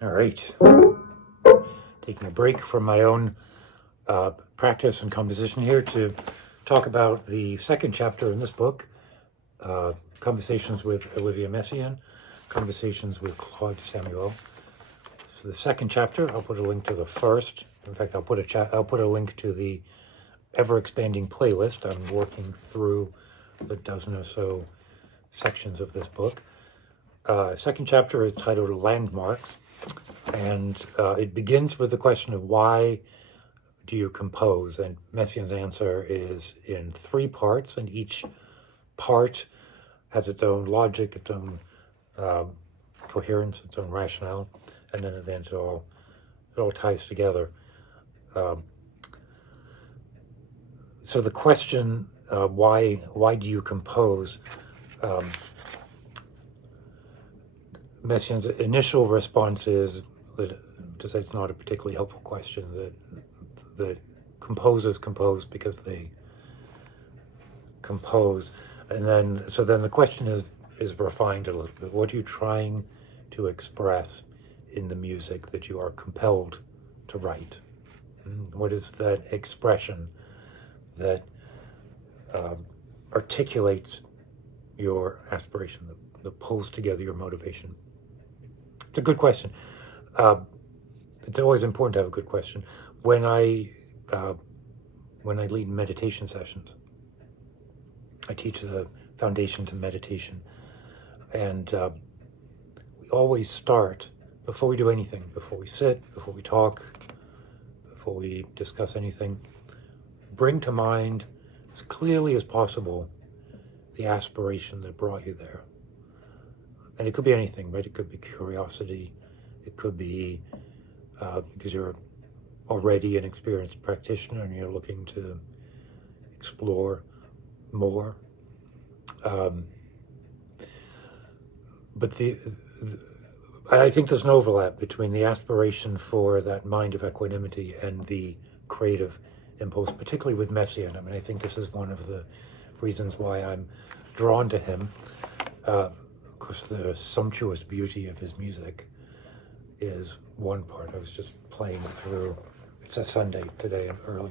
All right. Taking a break from my own practice and composition here to talk about the second chapter in this book, Conversations with Olivier Messiaen, Conversations with Claude Samuel. So the second chapter, I'll put a link to the first. In fact, I'll put a link to the ever-expanding playlist. I'm working through the dozen or so sections of this book. Second chapter is titled Landmarks, and it begins with the question of why do you compose? And Messiaen's answer is in three parts, and each part has its own logic, its own coherence, its own rationale, and then at the end it all ties together. So the question, why do you compose? Messiaen's initial response is that to say it's not a particularly helpful question, that composers compose because they compose. And then the question is refined a little bit. What are you trying to express in the music that you are compelled to write? What is that expression that articulates your aspiration, that pulls together your motivation? It's a good question. It's always important to have a good question. When I lead meditation sessions, I teach the foundation to meditation, and we always start, before we do anything, before we sit, before we talk, before we discuss anything, bring to mind as clearly as possible the aspiration that brought you there. And it could be anything, right? It could be curiosity. It could be because you're already an experienced practitioner and you're looking to explore more. But I think there's an overlap between the aspiration for that mind of equanimity and the creative impulse, particularly with Messiaen. I mean, I think this is one of the reasons why I'm drawn to him. Of course, the sumptuous beauty of his music is one part. I was just playing through, it's a Sunday today, early.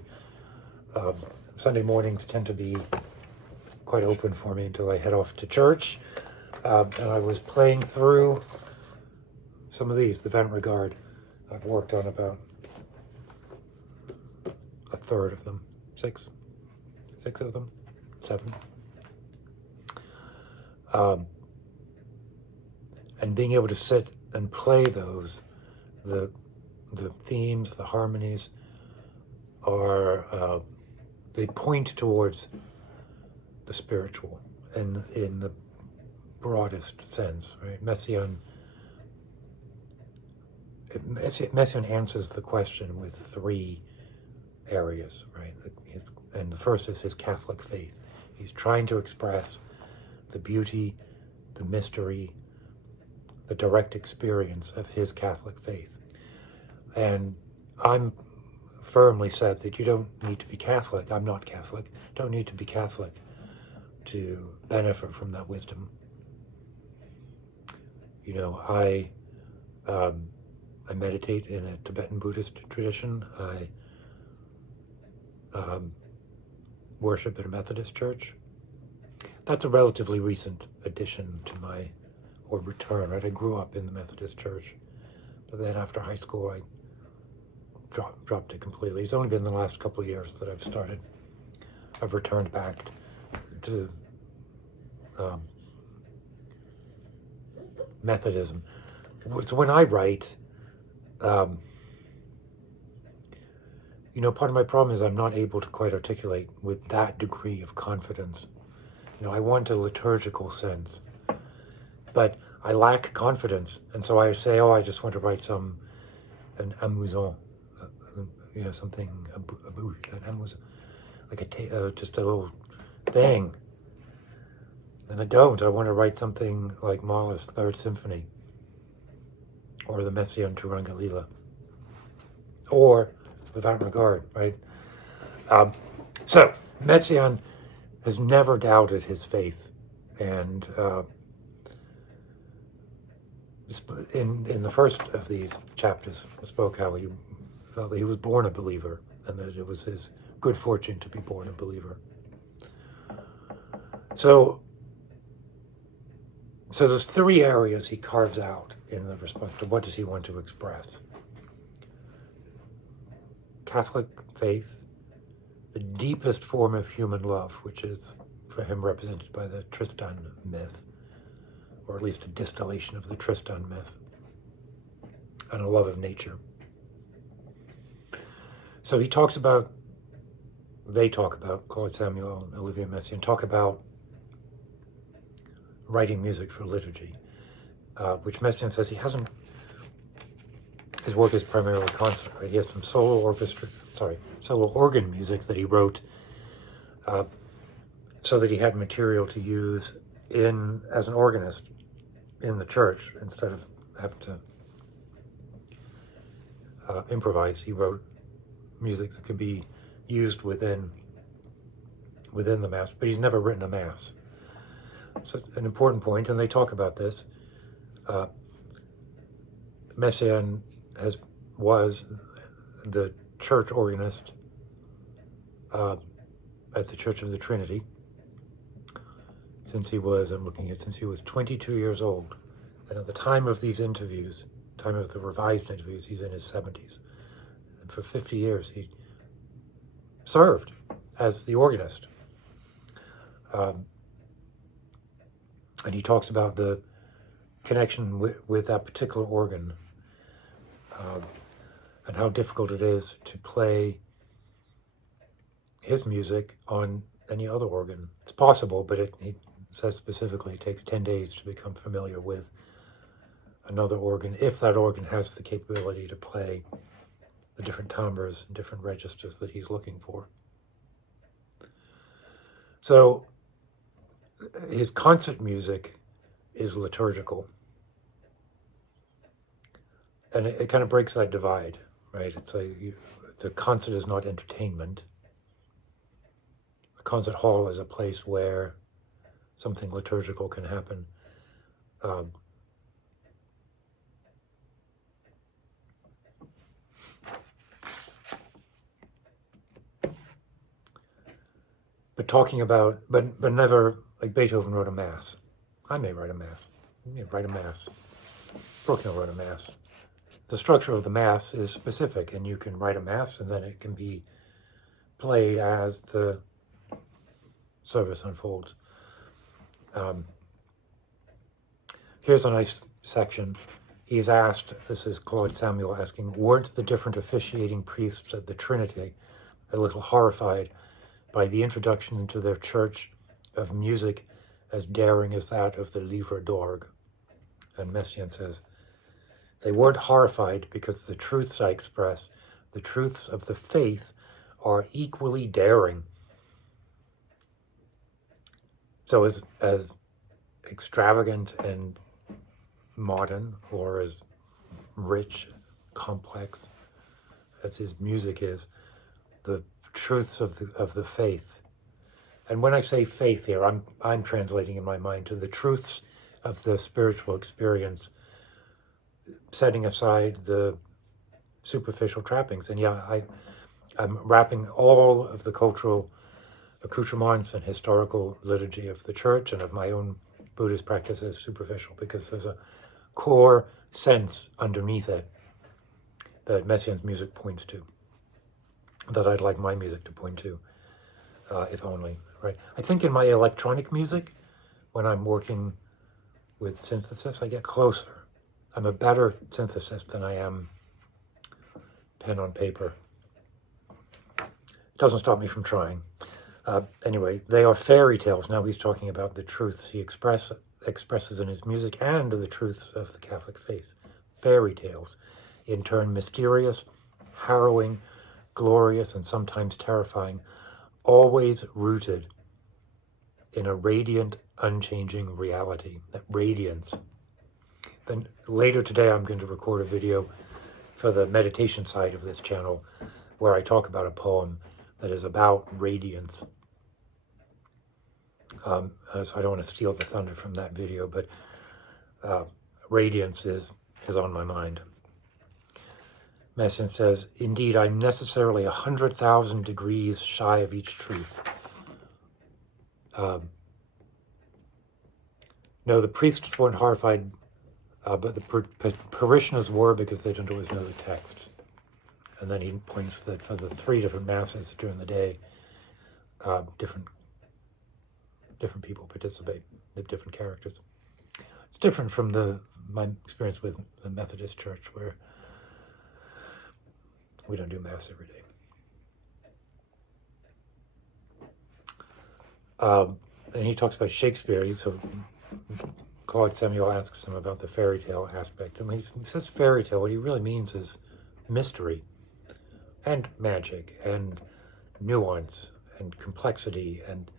Sunday mornings tend to be quite open for me until I head off to church. And I was playing through some of these, the Vent Regard. I've worked on about a third of them, six of them, seven. And being able to sit and play those, the themes, the harmonies are, they point towards the spiritual and in the broadest sense, right? Messiaen answers the question with three areas, right? And the first is his Catholic faith. He's trying to express the beauty, the mystery, the direct experience of his Catholic faith. And I'm firmly set that you don't need to be Catholic. I'm not Catholic. Don't need to be Catholic to benefit from that wisdom. You know, I meditate in a Tibetan Buddhist tradition. I worship at a Methodist church. That's a relatively recent addition to my, or return, right? I grew up in the Methodist church, but then after high school, I dropped it completely. It's only been the last couple of years that I've returned back to Methodism. So when I write, you know, part of my problem is I'm not able to quite articulate with that degree of confidence. You know, I want a liturgical sense, but I lack confidence, and so I say, oh, I just want to write an amusant, you know, something, an amusant, like just a little thing. And I don't. I want to write something like Mahler's Third Symphony, or the Messiaen Turanga Lila, or the Vent Regard, right? So Messiaen has never doubted his faith, and in the first of these chapters, spoke how he felt that he was born a believer, and that it was his good fortune to be born a believer. So there's three areas he carves out in the response to what does he want to express. Catholic faith, the deepest form of human love, which is for him represented by the Tristan myth, or at least a distillation of the Tristan myth, and a love of nature. So they talk about, Claude Samuel and Olivier Messiaen talk about writing music for liturgy, which Messiaen says he hasn't, his work is primarily concert, right? He has some solo organ music that he wrote so that he had material to use as an organist in the church instead of have to improvise. He wrote music that could be used within the Mass, but he's never written a Mass. So it's an important point, and they talk about this. Messiaen was the church organist at the Church of the Trinity since he was 22 years old. And at the time of these interviews, time of the revised interviews, he's in his 70s. And for 50 years, he served as the organist. And he talks about the connection with that particular organ, and how difficult it is to play his music on any other organ. It's possible, but he says specifically it takes 10 days to become familiar with another organ, if that organ has the capability to play the different timbres and different registers that he's looking for. So his concert music is liturgical. And it kind of breaks that divide, right? It's the concert is not entertainment. A concert hall is a place where something liturgical can happen. But never, like Beethoven wrote a Mass. I may write a Mass. You may write a Mass. Bruckner wrote a Mass. The structure of the Mass is specific, and you can write a Mass, and then it can be played as the service unfolds. Here's a nice section. He is asked, this is Claude Samuel asking, weren't the different officiating priests at the Trinity a little horrified by the introduction into their church of music as daring as that of the Livre d'Orgue? And Messiaen says, they weren't horrified because the truths I express, the truths of the faith, are equally daring. So as extravagant and modern, or as rich, complex as his music is, the truths of the faith. And when I say faith here, I'm translating in my mind to the truths of the spiritual experience, setting aside the superficial trappings. And yeah, I'm wrapping all of the cultural accoutrements and historical liturgy of the church and of my own Buddhist practice as superficial, because there's a core sense underneath it that Messiaen's music points to, that I'd like my music to point to, if only, right? I think in my electronic music, when I'm working with synthesis, I get closer. I'm a better synthesist than I am pen on paper. It doesn't stop me from trying. Anyway, they are fairy tales. Now he's talking about the truths he expresses in his music and the truths of the Catholic faith. Fairy tales, in turn mysterious, harrowing, glorious, and sometimes terrifying, always rooted in a radiant, unchanging reality, that radiance. Then later today I'm going to record a video for the meditation side of this channel where I talk about a poem that is about radiance. So I don't want to steal the thunder from that video, but radiance is on my mind. Messiaen says, indeed, I'm necessarily 100,000 degrees shy of each truth. No, the priests weren't horrified, but the parishioners were, because they don't always know the texts. And then he points that for the 3 different masses during the day, different people participate, the different characters. It's different from my experience with the Methodist Church, where we don't do Mass every day. And he talks about Shakespeare. So Claude Samuel asks him about the fairy tale aspect. And when he says fairy tale, what he really means is mystery and magic and nuance and complexity and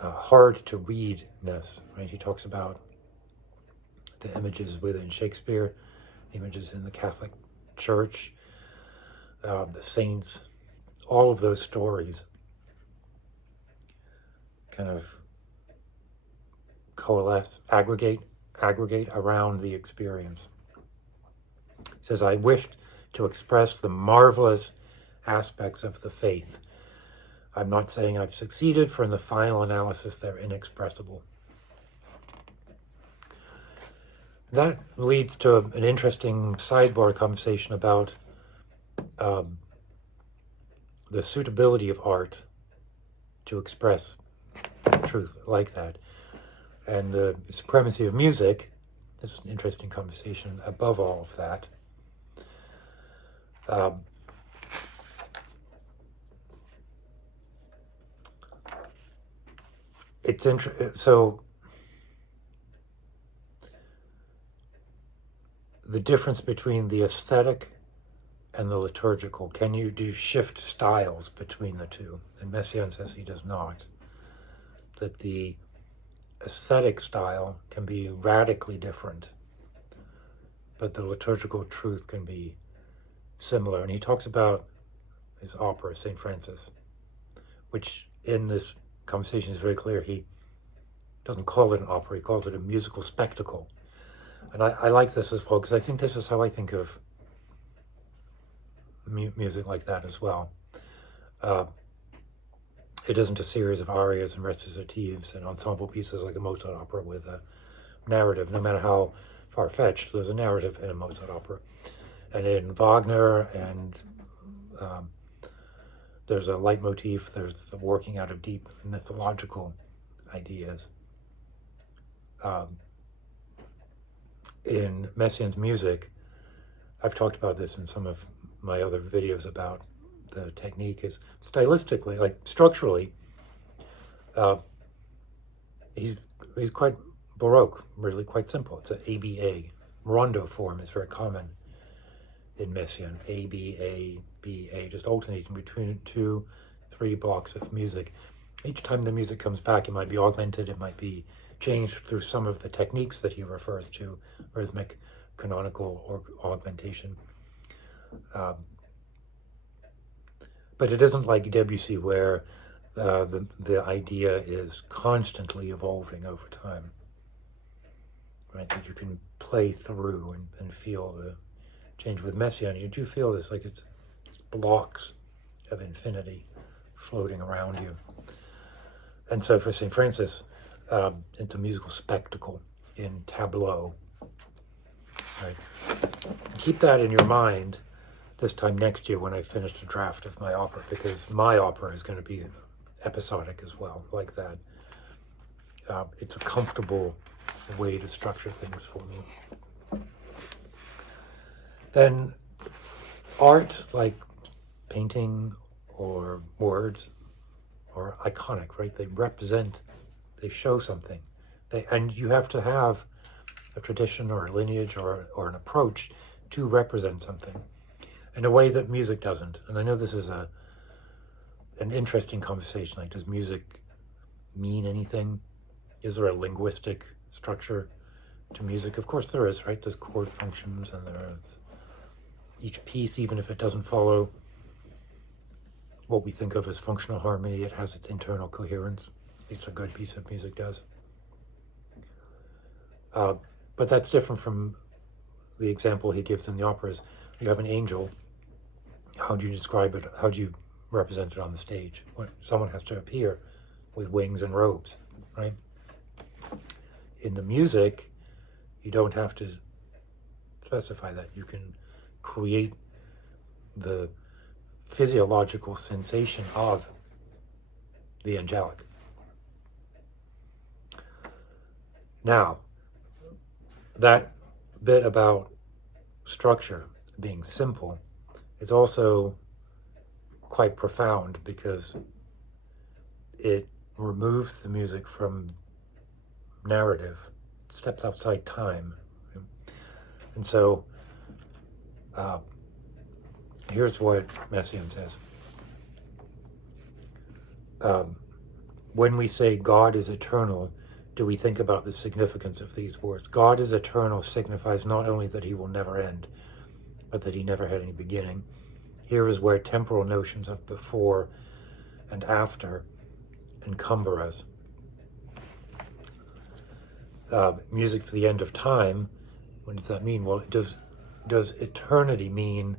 hard to readness. Right? He talks about the images within Shakespeare, the images in the Catholic Church, the saints, all of those stories kind of coalesce, aggregate around the experience. He says, I wished to express the marvelous aspects of the faith. I'm not saying I've succeeded, for in the final analysis they're inexpressible. That leads to an interesting sidebar conversation about the suitability of art to express truth like that, and the supremacy of music. This is an interesting conversation above all of that. So the difference between the aesthetic and the liturgical, do you shift styles between the two? And Messiaen says he does not. That the aesthetic style can be radically different, but the liturgical truth can be similar. And he talks about his opera, St. Francis, which in this conversation is very clear. He doesn't call it an opera, he calls it a musical spectacle. And I like this as well, because I think this is how I think of music like that as well. It isn't a series of arias and recitatives and ensemble pieces like a Mozart opera with a narrative. No matter how far-fetched, there's a narrative in a Mozart opera. And in Wagner, and there's a leitmotif, there's the working out of deep mythological ideas. In Messiaen's music, I've talked about this in some of my other videos about the technique, is stylistically, like structurally, he's quite Baroque, really quite simple. It's an ABA. Rondo form is very common in Messiaen. ABA, BA, just alternating between 2-3 blocks of music. Each time the music comes back, it might be augmented, it might be changed through some of the techniques that he refers to, rhythmic, canonical, or augmentation. But it isn't like Debussy, where the idea is constantly evolving over time, right? That you can play through and feel the change. With Messiaen, you do feel this, like it's blocks of infinity floating around you. And so for St. Francis, it's a musical spectacle in tableau, right? Keep that in your mind this time next year when I finish a draft of my opera, because my opera is going to be episodic as well, like that. It's a comfortable way to structure things for me. Then art, like painting or words, are iconic, right? They represent, they show something. And you have to have a tradition or a lineage or an approach to represent something in a way that music doesn't. And I know this is an interesting conversation. Like, does music mean anything? Is there a linguistic structure to music? Of course there is, right? There's chord functions, and there's each piece, even if it doesn't follow what we think of as functional harmony, it has its internal coherence. At least a good piece of music does. But that's different from the example he gives in the operas. You have an angel. How do you describe it? How do you represent it on the stage? Someone has to appear with wings and robes, right? In the music, you don't have to specify that. You can create the physiological sensation of the angelic. Now, that bit about structure being simple is also quite profound because it removes the music from narrative, steps outside time. And so here's what Messiaen says. When we say God is eternal, do we think about the significance of these words? God is eternal signifies not only that he will never end, but that he never had any beginning. Here is where temporal notions of before and after encumber us. Music for the end of time, what does that mean? Well, does eternity mean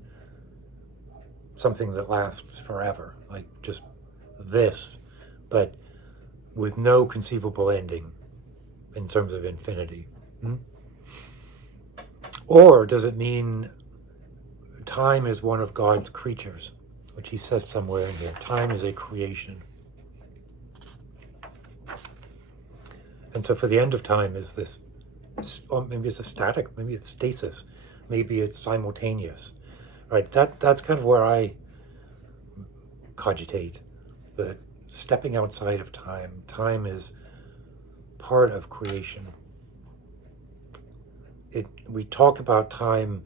something that lasts forever, like just this, but with no conceivable ending in terms of infinity? Or does it mean time is one of God's creatures, which he says somewhere in here? Time is a creation. And so for the end of time is this, or maybe it's a static, maybe it's stasis, maybe it's simultaneous, right? That's kind of where I cogitate, that stepping outside of time. Time is part of creation. We talk about time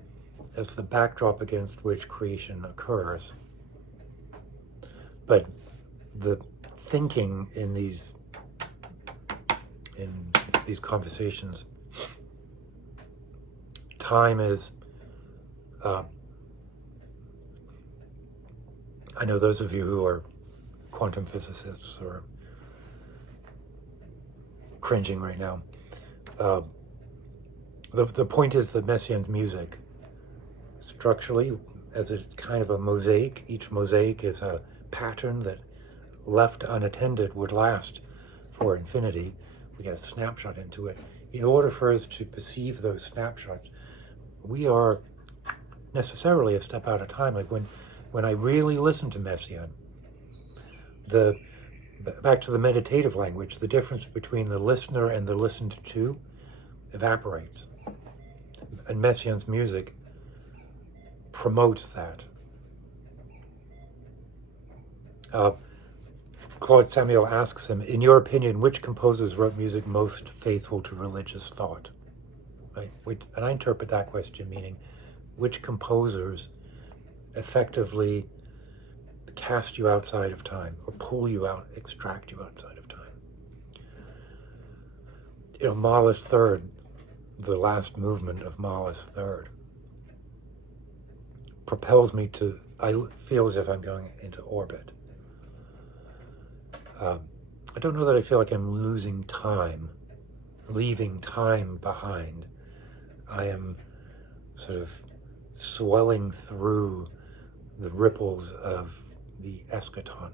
as the backdrop against which creation occurs. But the thinking in these conversations, time is, I know those of you who are quantum physicists are cringing right now. The point is that Messiaen's music, structurally, as it's kind of a mosaic, each mosaic is a pattern that, left unattended, would last for infinity. We get a snapshot into it. In order for us to perceive those snapshots, we are necessarily a step out of time. Like when I really listen to Messiaen, back to the meditative language, the difference between the listener and the listened to evaporates. And Messiaen's music promotes that. Claude Samuel asks him, in your opinion, which composers wrote music most faithful to religious thought? Right? And I interpret that question meaning, which composers effectively cast you outside of time, or pull you out, extract you outside of time? Mahler's Third, the last movement of Mahler's Third, propels me to, I feel as if I'm going into orbit. I don't know that I feel like I'm losing time, leaving time behind. I am sort of swelling through the ripples of the eschaton.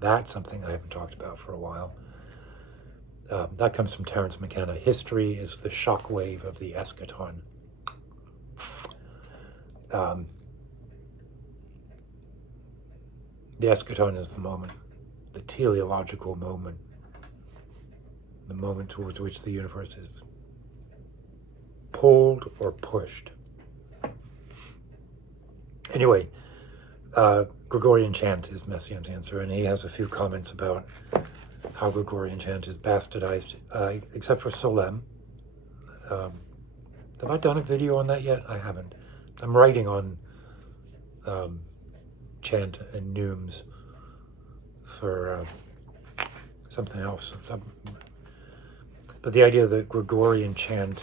That's something I haven't talked about for a while. That comes from Terence McKenna. History is the shockwave of the eschaton. The eschaton is the moment, the teleological moment, the moment towards which the universe is pulled or pushed. Anyway, Gregorian chant is Messiaen's answer, and he has a few comments about how Gregorian chant is bastardized, except for Solem. Have I done a video on that yet? I haven't. I'm writing on chant and neumes for something else. But the idea that Gregorian chant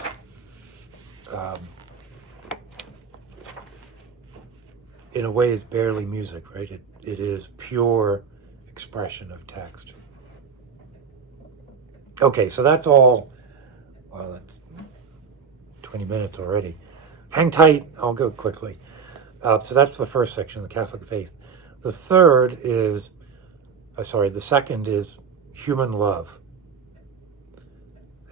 in a way is barely music, right? It is pure expression of text. Okay, so that's all Wow, that's 20 minutes already. Hang tight, I'll go quickly. So that's the first section, the Catholic faith. The second is human love.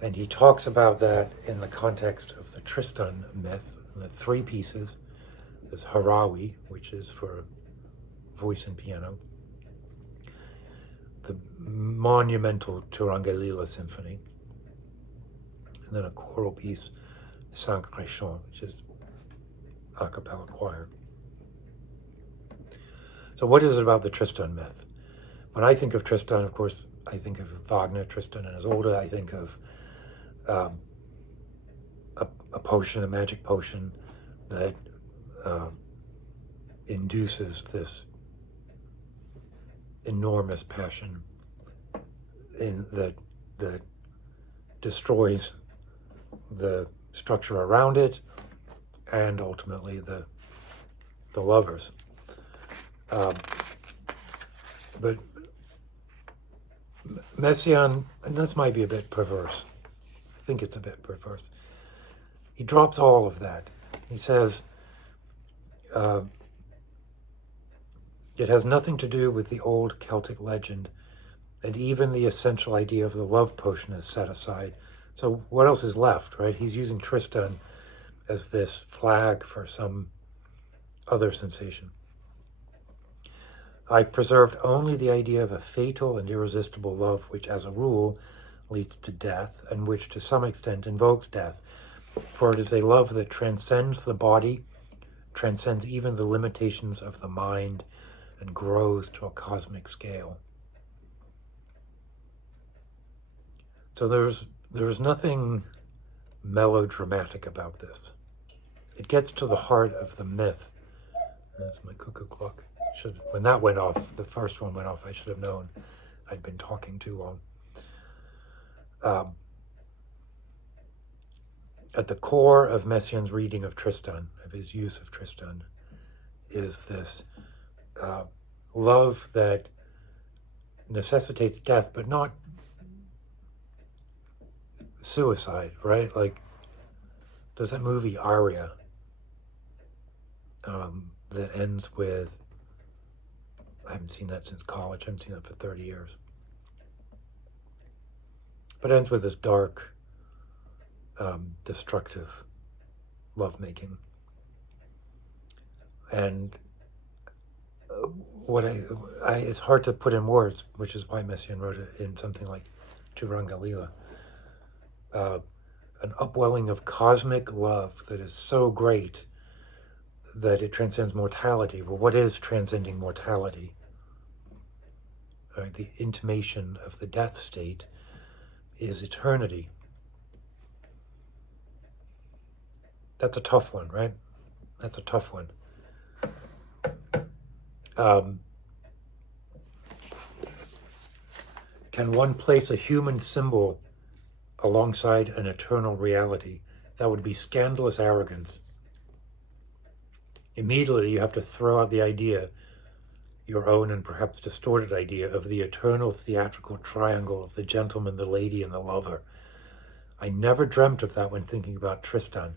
And he talks about that in the context of the Tristan myth, and the three pieces. There's Harawi, which is for voice and piano, the monumental Turangalila Symphony, and then a choral piece, Cinq Réchants, which is a cappella choir. So what is it about the Tristan myth? When I think of Tristan, of course, I think of Wagner, Tristan and Isolde. I think of a potion, a magic potion that induces this enormous passion that destroys the structure around it and ultimately the lovers. But Messiaen, and this might be a bit perverse, I think it's a bit perverse, he drops all of that. He says, it has nothing to do with the old Celtic legend, and even the essential idea of the love potion is set aside. So what else is left, right? He's using Tristan as this flag for some other sensation. I preserved only the idea of a fatal and irresistible love, which as a rule leads to death, and which to some extent invokes death. For it is a love that transcends the body, transcends even the limitations of the mind, and grows to a cosmic scale. So there's nothing melodramatic about this. It gets to the heart of the myth. That's my cuckoo clock. When that went off, the first one went off, I should have known I'd been talking too long. At the core of Messiaen's reading of Tristan, of his use of Tristan, is this love that necessitates death, but not suicide, right? Like, there's that movie Aria that ends with, I haven't seen that since college, I haven't seen that for 30 years, but ends with this dark, destructive lovemaking. And what it's hard to put in words, which is why Messiaen wrote it in something like Turangalila. An upwelling of cosmic love that is so great that it transcends mortality. Well, what is transcending mortality? The intimation of the death state is eternity. That's a tough one, right? That's a tough one. Can one place a human symbol alongside an eternal reality? That would be scandalous arrogance. Immediately you have to throw out the idea, your own and perhaps distorted idea, of the eternal theatrical triangle of the gentleman, the lady, and the lover. I never dreamt of that when thinking about Tristan,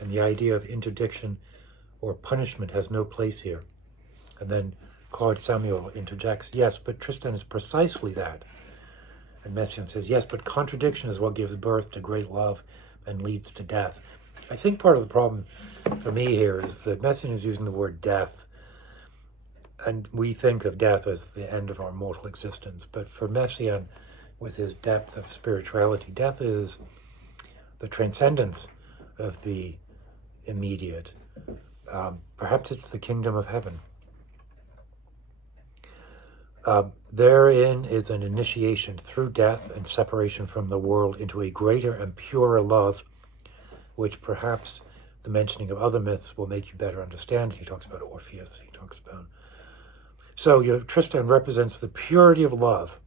and the idea of interdiction or punishment has no place here. And then Claude Samuel interjects, yes, but Tristan is precisely that. And Messiaen says, yes, but contradiction is what gives birth to great love and leads to death. I think part of the problem for me here is that Messiaen is using the word death, and we think of death as the end of our mortal existence. But for Messiaen, with his depth of spirituality, death is the transcendence of the immediate. Perhaps it's the kingdom of heaven. Therein is an initiation through death and separation from the world into a greater and purer love, which perhaps the mentioning of other myths will make you better understand. He talks about Orpheus. He talks about... So Tristan represents the purity of love.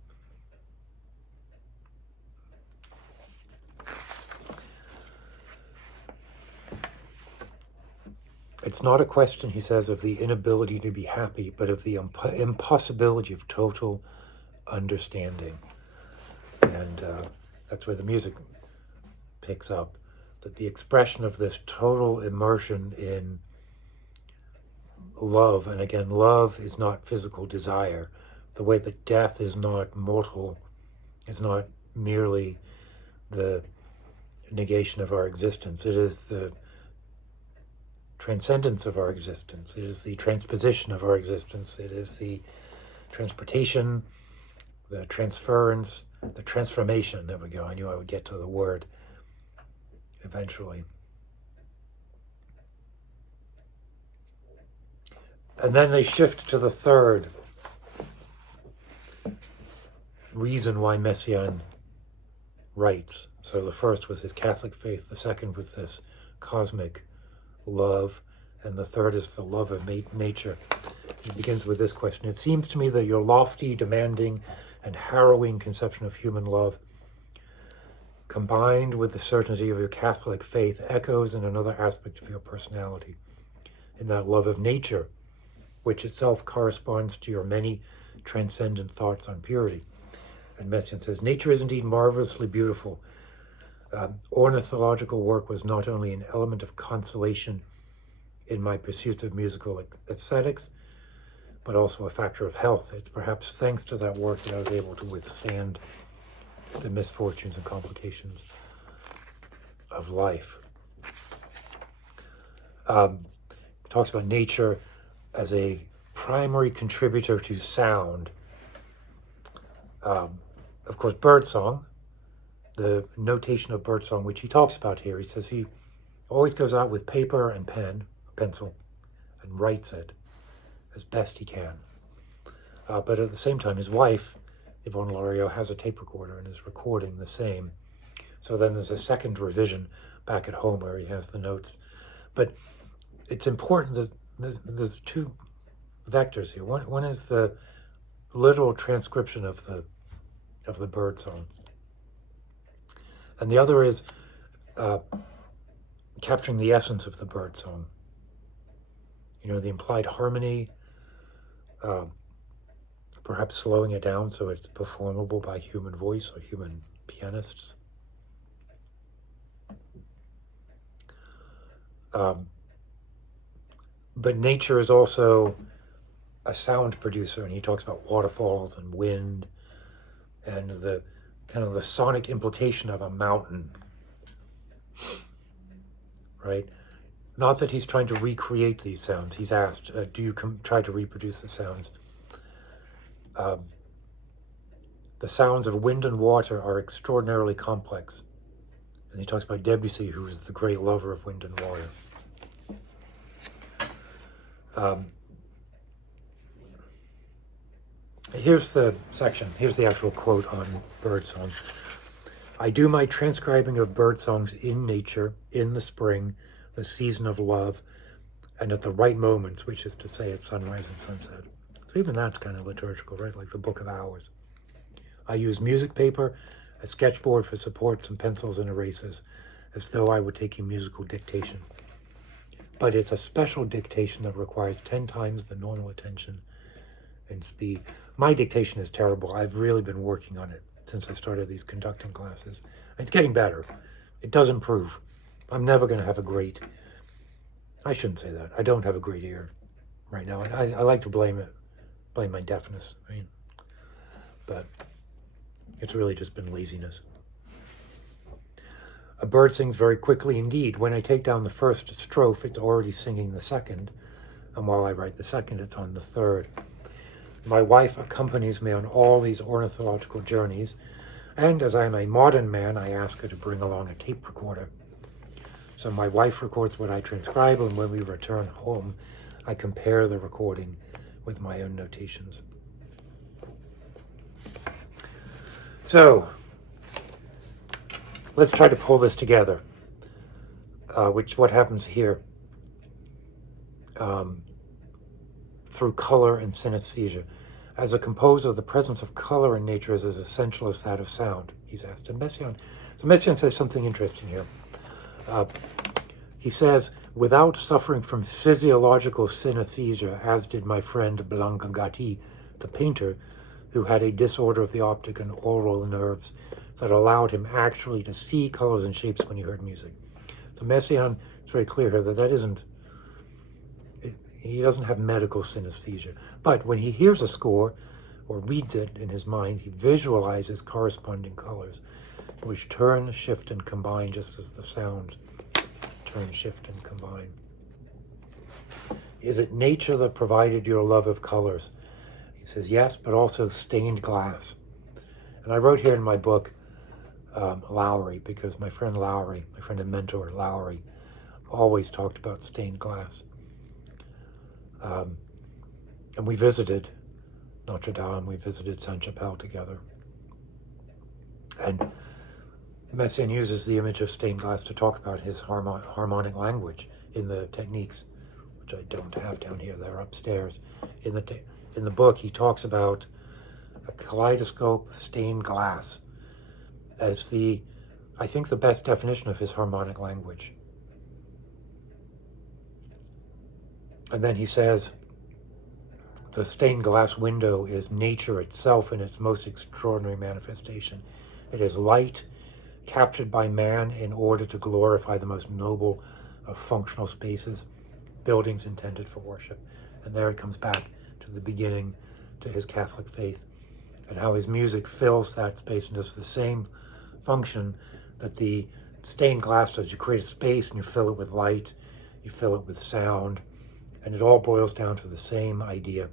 It's not a question, he says, of the inability to be happy, but of the impossibility of total understanding. And that's where the music picks up, that the expression of this total immersion in love, and again, love is not physical desire, the way that death is not mortal, is not merely the negation of our existence. It is the transcendence of our existence. It is the transposition of our existence. It is the transportation, the transference, the transformation. There we go. I knew I would get to the word eventually. And then they shift to the third reason why Messiaen writes. So the first was his Catholic faith, the second was this cosmic love, and the third is the love of nature. He begins with this question: it seems to me that your lofty, demanding, and harrowing conception of human love, combined with the certainty of your Catholic faith, echoes in another aspect of your personality, in that love of nature, which itself corresponds to your many transcendent thoughts on purity. And Messiaen says, nature is indeed marvelously beautiful. Ornithological work was not only an element of consolation in my pursuits of musical aesthetics, but also a factor of health. It's perhaps thanks to that work that I was able to withstand the misfortunes and complications of life. Talks about nature as a primary contributor to sound. Of course, birdsong, the notation of birdsong, which he talks about here, he says he always goes out with paper and pencil, and writes it as best he can. But at the same time, his wife, Yvonne Loriot, has a tape recorder and is recording the same. So then there's a second revision back at home where he has the notes. But it's important that there's two vectors here. One is the literal transcription of the birdsong, and the other is capturing the essence of the birdsong. You know, the implied harmony, perhaps slowing it down so it's performable by human voice or human pianists. But nature is also a sound producer, and he talks about waterfalls and wind and the kind of the sonic implication of a mountain, right? Not that he's trying to recreate these sounds. He's asked, do you try to reproduce the sounds? The sounds of wind and water are extraordinarily complex. And he talks about Debussy, who is the great lover of wind and water. Here's the section. Here's the actual quote on birdsong. I do my transcribing of birdsongs in nature, in the spring, the season of love, and at the right moments, which is to say at sunrise and sunset. So even that's kind of liturgical, right? Like the Book of Hours. I use music paper, a sketchboard for support, some pencils and erasers, as though I were taking musical dictation. But it's a special dictation that requires 10 times the normal attention and speed. My dictation is terrible. I've really been working on it since I started these conducting classes. It's getting better. It does improve. I'm never going to have a great, I shouldn't say that. I don't have a great ear right now. I like to blame my deafness. But it's really just been laziness. A bird sings very quickly indeed. When I take down the first strophe, it's already singing the second. And while I write the second, it's on the third. My wife accompanies me on all these ornithological journeys. And as I am a modern man, I ask her to bring along a tape recorder. So my wife records what I transcribe, and when we return home, I compare the recording with my own notations. So, let's try to pull this together, what happens here through color and synesthesia. As a composer, the presence of color in nature is as essential as that of sound, he's asked. And Messiaen says something interesting here. He says, without suffering from physiological synesthesia, as did my friend Blanc Gatti, the painter, who had a disorder of the optic and aural nerves, that allowed him actually to see colors and shapes when he heard music. So Messiaen is very clear here that isn't, he doesn't have medical synesthesia. But when he hears a score or reads it in his mind, he visualizes corresponding colors, which turn, shift, and combine just as the sounds turn, shift, and combine. Is it nature that provided your love of colors? He says, yes, but also stained glass. And I wrote here in my book, Lowry, because my friend Lowry, my friend and mentor Lowry, always talked about stained glass. And we visited Notre Dame, we visited Sainte-Chapelle together. And Messiaen uses the image of stained glass to talk about his harmonic language in the techniques, which I don't have down here, they're upstairs. In the book, he talks about a kaleidoscope stained glass as I think the best definition of his harmonic language. And then he says, the stained glass window is nature itself in its most extraordinary manifestation. It is light captured by man in order to glorify the most noble of functional spaces, buildings intended for worship. And there it comes back to the beginning, to his Catholic faith, and how his music fills that space and does the same function that the stained glass does. You create a space and you fill it with light, you fill it with sound, and it all boils down to the same idea.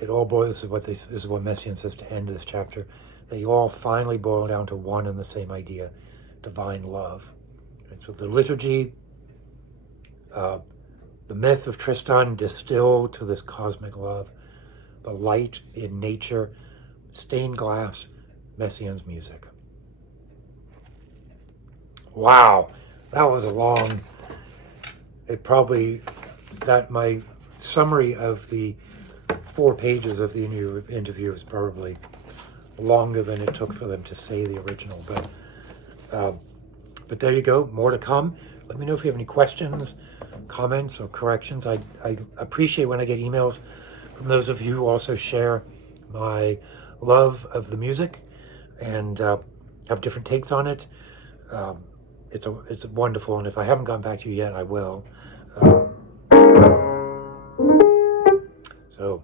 It all boils, this is what Messiaen says to end this chapter, that you all finally boil down to one and the same idea, divine love. And so the liturgy, the myth of Tristan distilled to this cosmic love, the light in nature, stained glass, Messiaen's music. Wow, that was a long, my summary of the 4 pages of the interview is probably longer than it took for them to say the original, but there you go, more to come. Let me know if you have any questions, comments, or corrections. I appreciate when I get emails from those of you who also share my love of the music and have different takes on it. It's wonderful, and if I haven't gotten back to you yet, I will. So